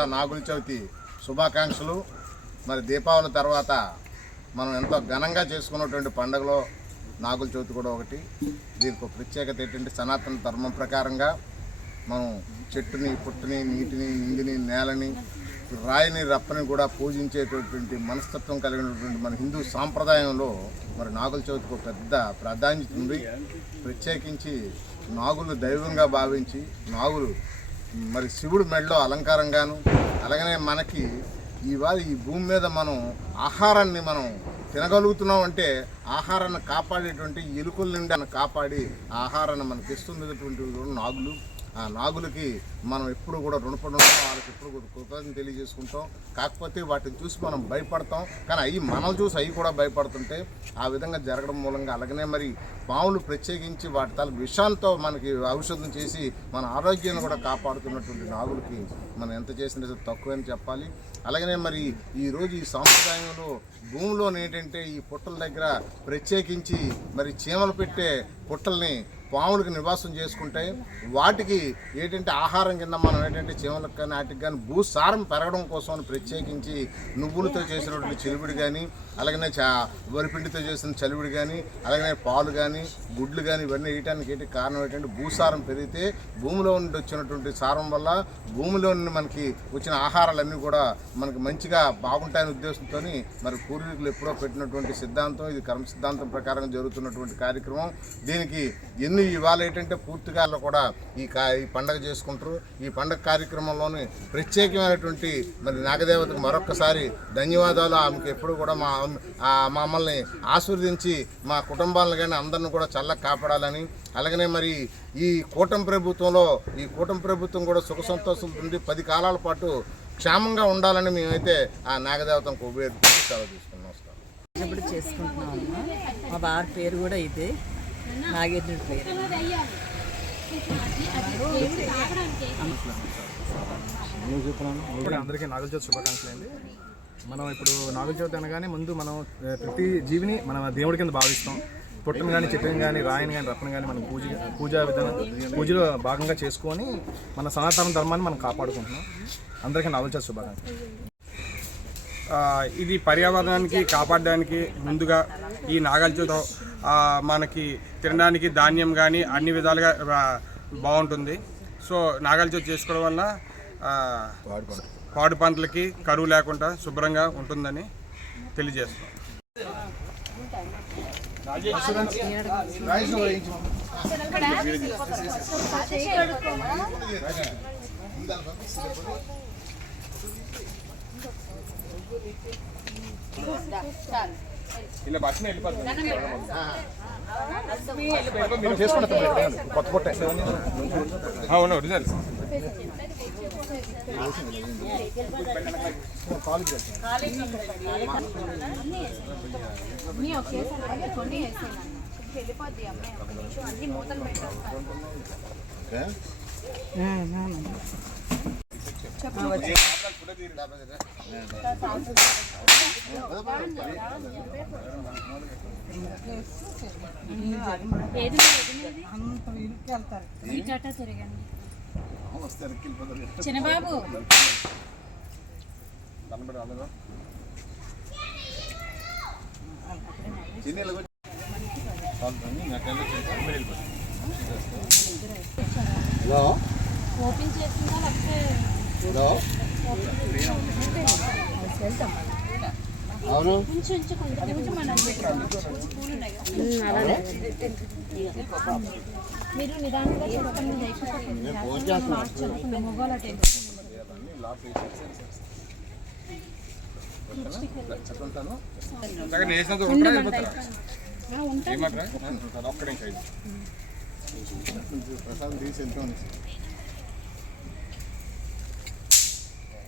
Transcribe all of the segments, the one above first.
కూడా నాగుల చవితి శుభాకాంక్షలు. మరి దీపావళి తర్వాత మనం ఎంతో ఘనంగా చేసుకున్నటువంటి పండుగలో నాగుల చవితి కూడా ఒకటి. దీనికి ఒక ప్రత్యేకత ఏంటంటే సనాతన ధర్మం ప్రకారంగా మనం చెట్టుని, పుట్టుని, నీటిని, నింగిని, నేలని, రాయిని, రప్పని కూడా పూజించేటటువంటి మనస్తత్వం కలిగినటువంటి మన హిందూ సాంప్రదాయంలో మరి నాగుల చవితికి ఒక పెద్ద ప్రాధాన్యత ఉంది. ప్రత్యేకించి నాగులు దైవంగా భావించి నాగులు మరి శివుడు మెడలో అలంకారంగాను, అలాగనే మనకి ఇవాళ ఈ భూమి మీద మనం ఆహారాన్ని మనం తినగలుగుతున్నాం అంటే ఆహారాన్ని కాపాడేటువంటి ఎలుకల నుండి కాపాడి ఆహారాన్ని మనకి ఇస్తున్నటువంటి నాగులు. ఆ నాగులకి మనం ఎప్పుడు కూడా రుణపడి ఉంటాం, వాళ్ళకి ఎప్పుడు కృతజ్ఞతలు తెలియజేసుకుంటాం. కాకపోతే వాటిని చూసి మనం భయపడతాం, కానీ అవి మనం చూసి అవి కూడా భయపడుతుంటే ఆ విధంగా జరగడం మూలంగా అలాగనే మరి పాములు ప్రత్యేకించి వాటి తల విషాలతో మనకి ఔషధం చేసి మన ఆరోగ్యాన్ని కూడా కాపాడుతున్నటువంటి నాగులకి మనం ఎంత చేసినా తక్కువని చెప్పాలి. అలాగనే మరి ఈరోజు ఈ సాంప్రదాయంలో భూమిలో ఏంటంటే ఈ పుట్టల దగ్గర ప్రత్యేకించి మరి చీమలు పెట్టే పుట్టల్ని పాములకు నివాసం చేసుకుంటే వాటికి ఏంటంటే ఆహారం కింద మనం ఏంటంటే చీమలకు కానీ వాటికి కానీ భూసారం పెరగడం కోసం ప్రత్యేకించి నువ్వులతో చేసినటువంటి చెలివిడి కానీ, అలాగనే వరిపిండితో చేసిన చలివిడి కానీ, అలాగనే పాలు కానీ, గుడ్లు కానీ ఇవన్నీ వేయడానికి ఏంటి కారణం ఏంటంటే భూసారం పెరిగితే భూమిలో నుండి వచ్చినటువంటి సారం వల్ల భూమిలో నుండి మనకి వచ్చిన ఆహారాలన్నీ కూడా మనకి మంచిగా బాగుంటాయనే ఉద్దేశంతో మరి పూర్వీకులు ఎప్పుడో పెట్టినటువంటి సిద్ధాంతం. ఇది కర్మ సిద్ధాంతం ప్రకారం జరుగుతున్నటువంటి కార్యక్రమం. దీనికి ఇవాళ ఏంటంటే పూర్తిగా కూడా ఈ పండగ చేసుకుంటారు. ఈ పండగ కార్యక్రమంలోని ప్రత్యేకమైనటువంటి మరి నాగదేవతకు మరొక్కసారి ధన్యవాదాలు. ఆమెకు ఎప్పుడు కూడా మమ్మల్ని ఆశీర్వదించి మా కుటుంబాలను కానీ అందరిని కూడా చల్లగా కాపాడాలని, అలాగనే మరి ఈ కూటమి ప్రభుత్వం కూడా సుఖ సంతోషాలతో ఉండి 10 కాలాల పాటు క్షేమంగా ఉండాలని మేమైతే ఆ నాగదేవతకు ఉపయోగించి సెలవు తీసుకున్నాం. ఇప్పుడు చేసుకుంటున్నాం. మా వారి పేరు కూడా ఇదే, నాగేంద్రుడి పేరు. అందరికీ నాగుల చవితి శుభాకాంక్షలు అండి. మనం ఇప్పుడు నాగుల చవితి అనగానే ముందు మనం ప్రతి జీవిని మనం దేవుడి కింద భావిస్తాం. పుట్టను కానీ, చెట్టుని కానీ, రాయిని కానీ, రత్నం కానీ మనం పూజా విధానం పూజలో భాగంగా చేసుకొని మన సనాతన ధర్మాన్ని మనం కాపాడుకుంటున్నాం. అందరికీ నాగుల చవితి శుభాకాంక్షలు. ఇది పర్యావరణానికి కాపాడడానికి ముందుగా ఈ నాగుల చవితి మనకి తినడానికి ధాన్యం కానీ అన్ని విధాలుగా బాగుంటుంది. సో నాగుల చవితి చేసుకోవడం వల్ల పాడు పంటలకి కరువు లేకుండా శుభ్రంగా ఉంటుందని తెలియజేస్తున్నాం. ఇలా బస్సుని వెళ్ళిపోతుంది. కొత్త పొట్ట అవును ఒరిజినల్. చిన్నబాబు ఓపెన్ చేస్తుందా అవును మీరు నిదానంగా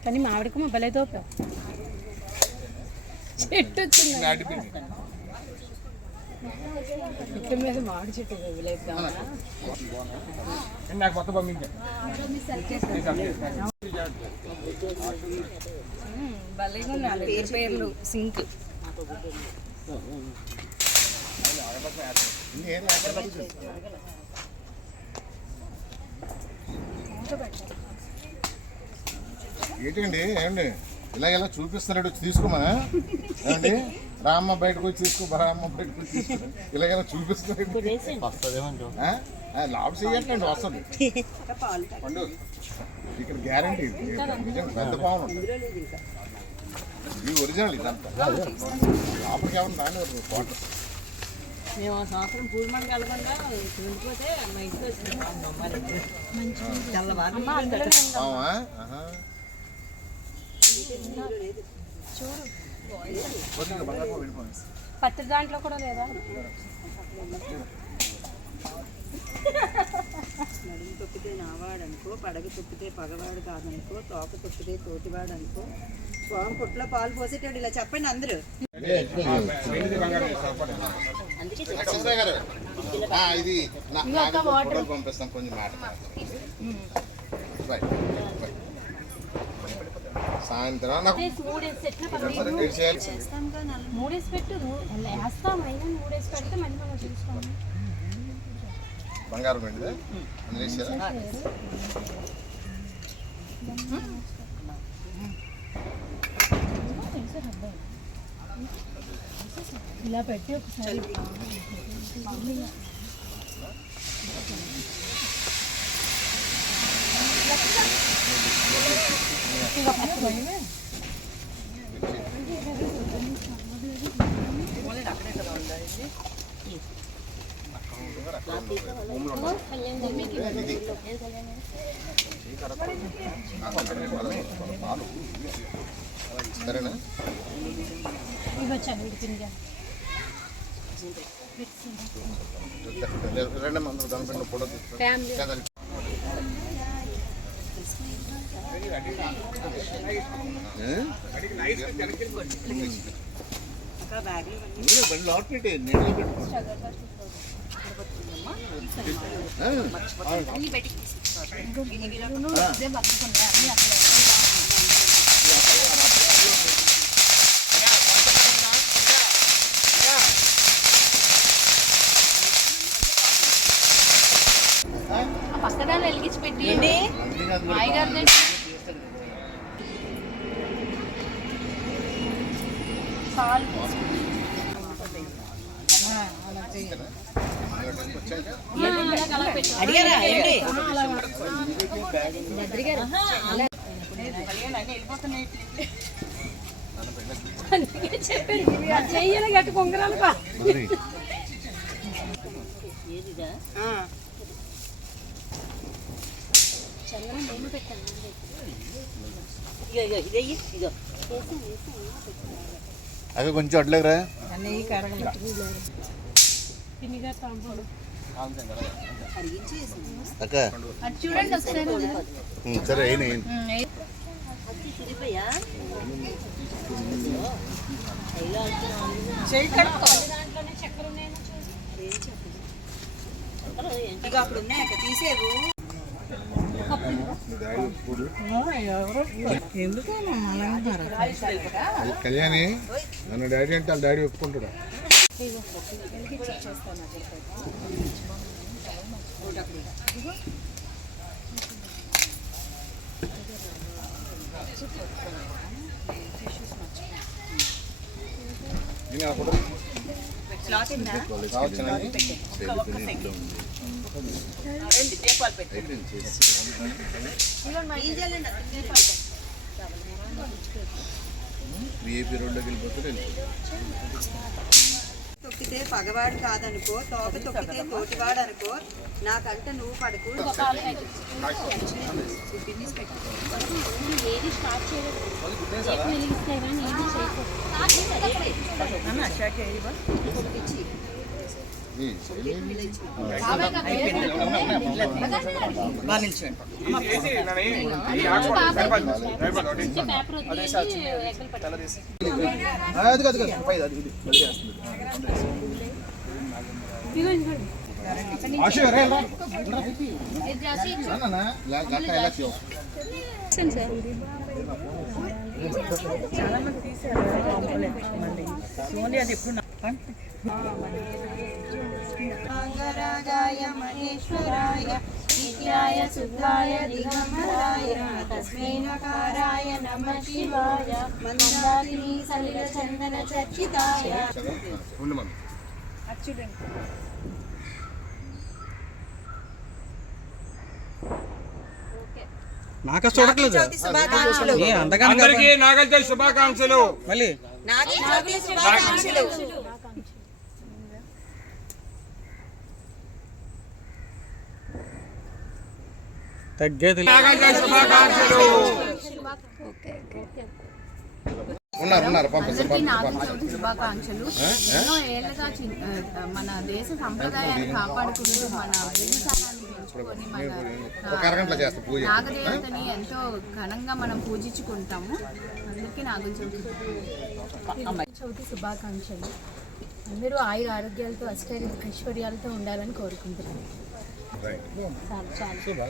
కానీ మామిడికి మొబైల్ చెట్టు వచ్చింది ఇక్కడ మీద మామిడి చెట్టు నాకు మొత్తం పంపించే భలేగా ఉన్నాయి పేర్లు సింక్. ఏంటండి ఏమండి ఇలా చూపిస్తున్నాడు వచ్చి తీసుకోమా ఏమండి రామ్మ బయటకు వచ్చి తీసుకో రామ్మ బయటకు వచ్చి తీసుకో ఇలా చూపిస్తున్నాడు లాభ చెయ్యండి వస్తుంది పండు ఇక్కడ గ్యారంటీ నిజంగా పెద్ద పావును ఇది ఒరిజినల్ ఇదంతా లోపలికి ఎవరు రానివ్వరు వాటర్ మేము ఆ సంవత్సరం పూర్ణమని కలపంగా చూడిపోతే మా ఇంట్లో పత్తి దాంట్లో కూడా లేదా? నడుము తొక్కితే నావాడనుకో, పడగ తొక్కితే పగవాడు కాదనుకో, తోక తొక్కితే తోటివాడు అనుకో, స్వామి పుట్లో పాలు పోసేటాడు. ఇలా చెప్పండి అందరూ. ఇది పంపిస్తాం కొంచెం మాట సాయంత్రం నాకు మూడేసి పెట్టు వేస్తాం అయినా మూడేసి పెడితే మళ్ళీ మనం చూస్తాము. బంగారం అండి అందులో ఇలా పెట్టి ఒకసారి సరేనా రెండు మంది దానిపైన ఫోటో తీసుకుంటారు. బండి లోట్ పెట్టి నీళ్ళు పక్కడాలు వెలిగించి పెట్టి మాయగారు చాలు. చెయ్యాలి గట్టి కొంగరాలు అవి కొంచెం అట్లేరా అక్క చూడండి ఒకసారి. సరే అయినా దాంట్లోనే చక్కెర ఉన్నాయని ఇక అప్పుడు ఉన్నాయి అక్కడ తీసేవు. కళ్యాణి నన్ను డాడీ అంటే వాళ్ళ డాడీ ఒప్పుకుంటాడా? విఐపి రోడ్లోకి వెళ్ళిపోతే తొక్కితే పగవాడు కాదనుకో, తోక తొక్కితే తోటివాడు అనుకో, నాకంటే నువ్వు పడకు. ఏది స్టార్ట్ చేయలేదు, వెలిగిస్తే కానీ ఏది మంగరాజాయ మహేశ్వరాయ నిత్యాయ శుద్ధాయ దిగంబరాయ తస్మై నకారాయ నమః శివాయ మందాకిని సలిల చందన చర్చితాయ. ఉండు మమ్మీ. నాకు చూడట్లేదు శుభాకాంక్షలు. అందరికీ నాగల చవితి శుభాకాంక్షలు. మళ్ళీ నాగల శుభాకాంక్షలు. తగ్గేది నాగల చవితి శుభాకాంక్షలు. ఉన్నారు పంపిస్తాం అందరికీ నాగుల చవితి శుభాకాంక్షలు. ఎన్నో ఏళ్ళగా మన దేశ సంప్రదాయాన్ని కాపాడుకుంటూ మన జీవితాన్ని పెంచుకొని మన ఒక అరగంటలో చేస్తాం పూజ. నాగదేవతని ఎంతో ఘనంగా మనం పూజించుకుంటాము. అందరికీ నాగుల చవితి శుభాకాంక్షలు. అందరూ ఆయుర ఆరోగ్యాలతో ఐశ్వర్యాలతో ఉండాలని కోరుకుంటున్నాను. రైట్. చాలా